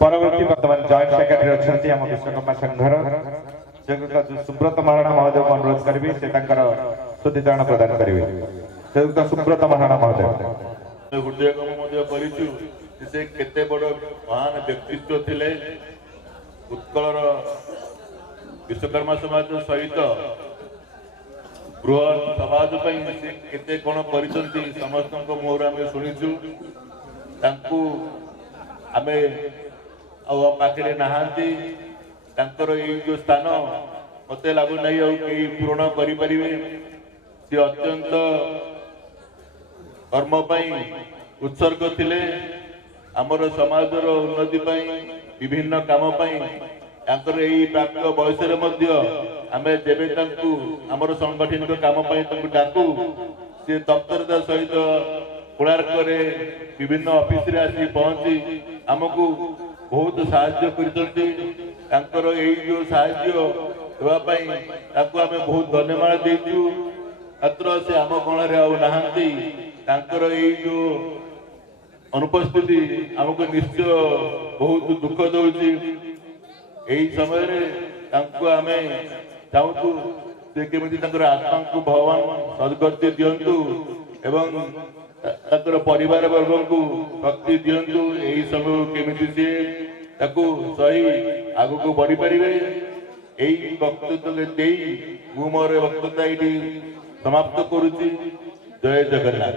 परवर्ती वर्तमान joint secretary अच्छा आम विश्वकर्मा संघर सुब्रत महाराणा महोदय को अनुरोध करी से स्तुतिचारण प्रदान करेंगे। सुब्रत महाराणा महोदय हृदयगम से केते बड़ महान व्यक्तित्व थिले उत्कलर विश्वकर्मा समाज सहित बृहत समाज से केते कौन कर समस्त मुहर आम शुणु आम पाखे नहांती जो स्थान मत लगुना कई पूरण करें सी अत्यंत कर्म उत्सर्ग थिले आमर समाजर उन्नति विभिन्न काम प्राप्त बयस आम जब आमर सांगठनिक काम डाकू सी तत्परता सहित कोणार्क विभिन्न ऑफिस रे आसी पहुंची आमको बहुत साहाय्य कर जो साहाय्य देवाई आम बहुत धन्यवाद देचु। मात्र से आम गण नहांती जो अनुपस्थिति आमको निश्चय बहुत दुख दौची। यही समय आम चाहूँ से केमी आत्मा को भगवान सद्गति दिंतु एवं परिवार वर्ग को शक्ति दिंतु। यही समय केमी सी सही आग को बढ़ी पारे यही वक्तव्य मोर वक्तव्य ये समाप्त करुच्ची। जय जगन्नाथ।